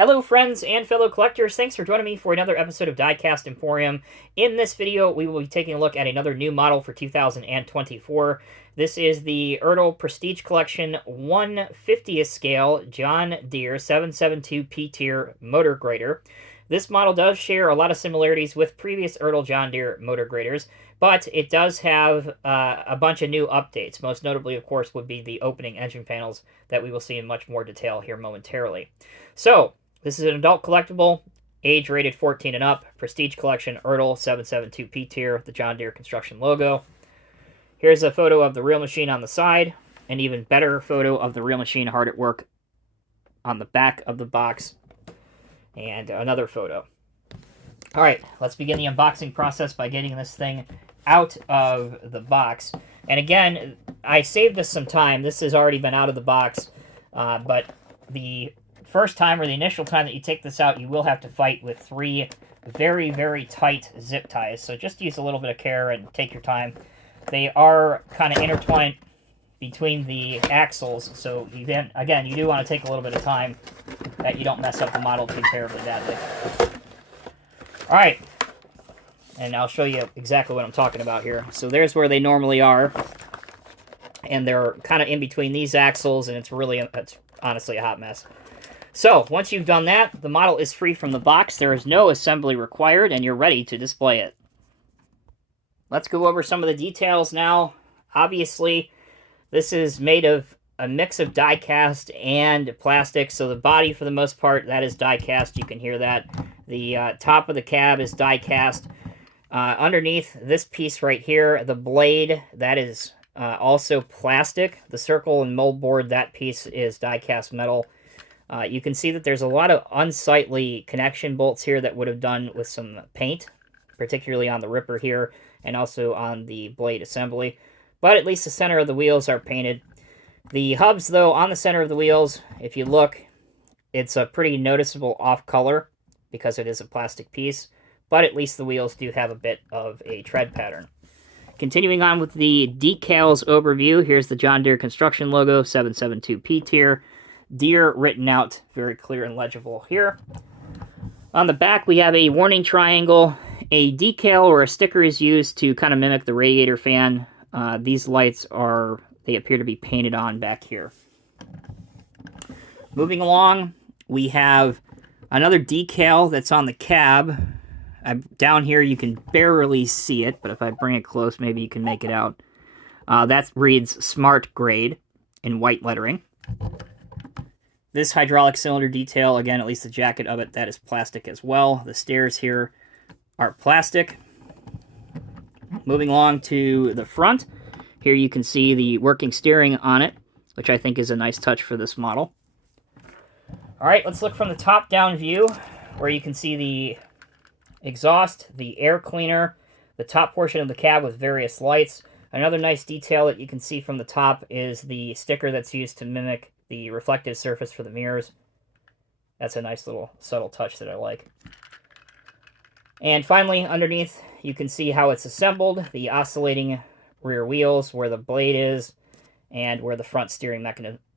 Hello friends and fellow collectors, thanks for joining me for another episode of Diecast Emporium. In this video, we will be taking a look at another new model for 2024. This is the Ertl Prestige Collection 1/50th scale John Deere 772 P-Tier motor grader. This model does share a lot of similarities with previous Ertl John Deere motor graders, but it does have a bunch of new updates. Most notably, of course, would be the opening engine panels that we will see in much more detail here momentarily. So, this is an adult collectible, age rated 14 and up, Prestige Collection Ertl 772 P-Tier, the John Deere construction logo. Here's a photo of the real machine on the side, an even better photo of the real machine hard at work on the back of the box, and another photo. Alright, let's begin the unboxing process by getting this thing out of the box. And again, I saved us some time. This has already been out of the box, but the first time, or the initial time that you take this out, you will have to fight with 3 very, very tight zip ties. So just use a little bit of care and take your time. They are kind of intertwined between the axles, so you do want to take a little bit of time that you don't mess up the model too terribly badly. Alright, and I'll show you exactly what I'm talking about here. So there's where they normally are, and they're kind of in between these axles, and it's honestly a hot mess. So, once you've done that, the model is free from the box. There is no assembly required, and you're ready to display it. Let's go over some of the details now. Obviously, this is made of a mix of die-cast and plastic, so the body, for the most part, that is die-cast. You can hear that. The top of the cab is die-cast. Underneath this piece right here, the blade, that is also plastic. The circle and mold board, that piece is die-cast metal. You can see that there's a lot of unsightly connection bolts here that would have done with some paint, particularly on the ripper here, and also on the blade assembly. But at least the center of the wheels are painted. The hubs, though, on the center of the wheels, if you look, it's a pretty noticeable off-color because it is a plastic piece, but at least the wheels do have a bit of a tread pattern. Continuing on with the decals overview, here's the John Deere construction logo, 772 P-Tier. Deere written out very clear and legible here. On the back, we have a warning triangle. A decal or a sticker is used to kind of mimic the radiator fan. These lights they appear to be painted on back here. Moving along, we have another decal that's on the cab. Down here, you can barely see it, but if I bring it close, maybe you can make it out. That reads Smart Grade in white lettering. This hydraulic cylinder detail, again, at least the jacket of it, that is plastic as well. The stairs here are plastic. Moving along to the front, here you can see the working steering on it, which I think is a nice touch for this model. Alright, let's look from the top-down view, where you can see the exhaust, the air cleaner, the top portion of the cab with various lights. Another nice detail that you can see from the top is the sticker that's used to mimic the reflective surface for the mirrors. That's a nice little subtle touch that I like. And finally, underneath, you can see how it's assembled. The oscillating rear wheels, where the blade is, and where the front steering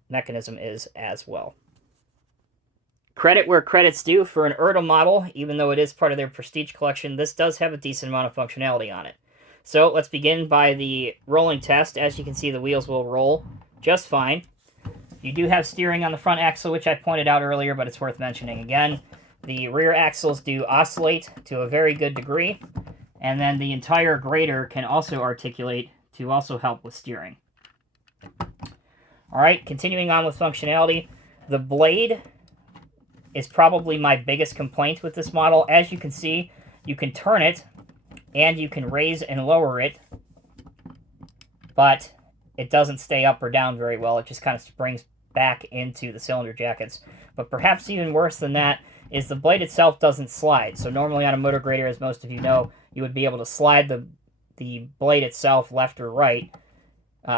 mechanism is as well. Credit where credit's due for an Ertl model. Even though it is part of their Prestige collection, this does have a decent amount of functionality on it. So let's begin by the rolling test. As you can see, the wheels will roll just fine. You do have steering on the front axle, which I pointed out earlier, but it's worth mentioning again. The rear axles do oscillate to a very good degree, and then the entire grader can also articulate to also help with steering. Alright, continuing on with functionality. The blade is probably my biggest complaint with this model. As you can see, you can turn it, and you can raise and lower it, but it doesn't stay up or down very well. It just kind of springs back into the cylinder jackets. But perhaps even worse than that is the blade itself doesn't slide. So normally on a motor grader, as most of you know, you would be able to slide the blade itself left or right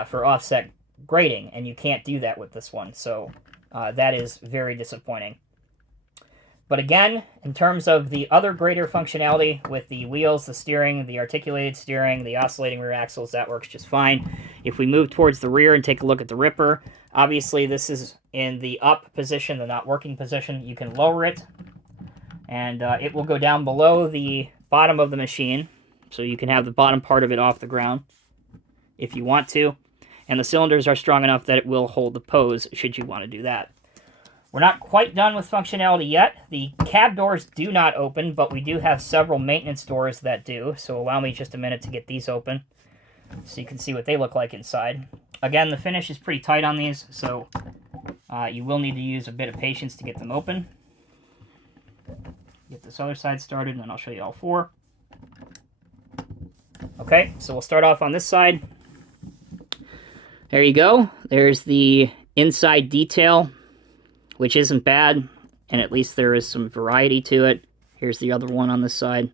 for offset grading, and you can't do that with this one. So that is very disappointing. But again, in terms of the other grader functionality with the wheels, the steering, the articulated steering, the oscillating rear axles, that works just fine. If we move towards the rear and take a look at the ripper, Obviously, this is in the up position, the not working position. You can lower it, and it will go down below the bottom of the machine, so you can have the bottom part of it off the ground if you want to. And the cylinders are strong enough that it will hold the pose should you want to do that. We're not quite done with functionality yet. The cab doors do not open, but we do have several maintenance doors that do, so allow me just a minute to get these open so you can see what they look like inside. Again, the finish is pretty tight on these, so you will need to use a bit of patience to get them open. Get this other side started, and then I'll show you all four. Okay, so we'll start off on this side. There you go. There's the inside detail, which isn't bad, and at least there is some variety to it. Here's the other one on this side.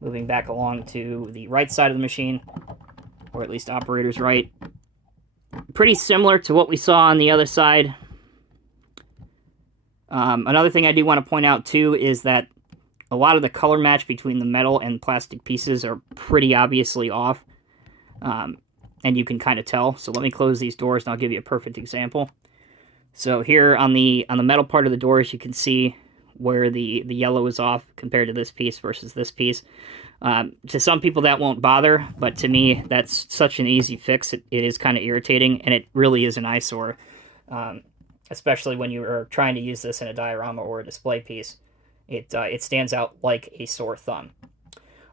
Moving back along to the right side of the machine, or at least operator's right. Pretty similar to what we saw on the other side. Another thing I do want to point out too is that a lot of the color match between the metal and plastic pieces are pretty obviously off. And you can kind of tell. So let me close these doors and I'll give you a perfect example. So here on the metal part of the doors, you can see where the yellow is off compared to this piece versus this piece. To some people that won't bother, but to me that's such an easy fix. It is kind of irritating, and it really is an eyesore, especially when you are trying to use this in a diorama or a display piece. It stands out like a sore thumb.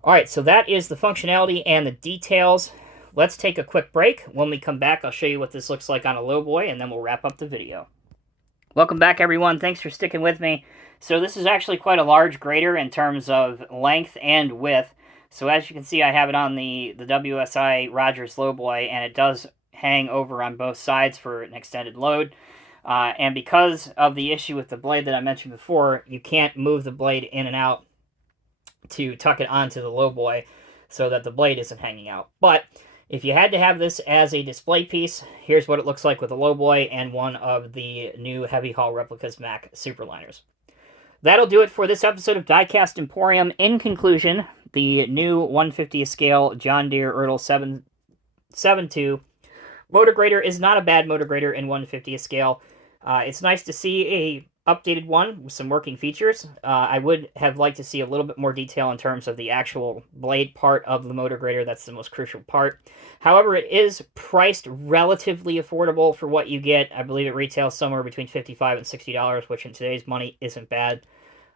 All right, so that is the functionality and the details. Let's take a quick break. When we come back, I'll show you what this looks like on a Lowboy, and then we'll wrap up the video. Welcome back, everyone. Thanks for sticking with me. So this is actually quite a large grader in terms of length and width. So as you can see, I have it on the WSI Rogers Lowboy, and it does hang over on both sides for an extended load. And because of the issue with the blade that I mentioned before, you can't move the blade in and out to tuck it onto the Lowboy so that the blade isn't hanging out. But if you had to have this as a display piece, here's what it looks like with a Lowboy and one of the new Heavy Haul Replicas Mac Superliners. That'll do it for this episode of Diecast Emporium. In conclusion, the new 150th scale John Deere Ertl 7.2 motor grader is not a bad motor grader in 150th scale. It's nice to see a updated one with some working features. I would have liked to see a little bit more detail in terms of the actual blade part of the motor grader. That's the most crucial part. However, it is priced relatively affordable for what you get. I believe it retails somewhere between $55 and $60, which in today's money isn't bad.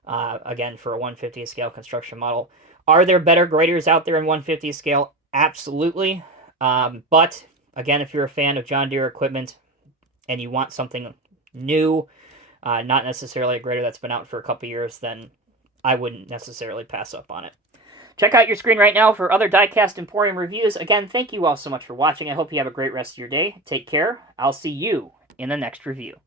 Again, for a 150th scale construction model. Are there better graders out there in 150th scale? Absolutely. But again, if you're a fan of John Deere equipment and you want something new, not necessarily a grader that's been out for a couple years, then I wouldn't necessarily pass up on it. Check out your screen right now for other Diecast Emporium reviews. Again, thank you all so much for watching. I hope you have a great rest of your day. Take care. I'll see you in the next review.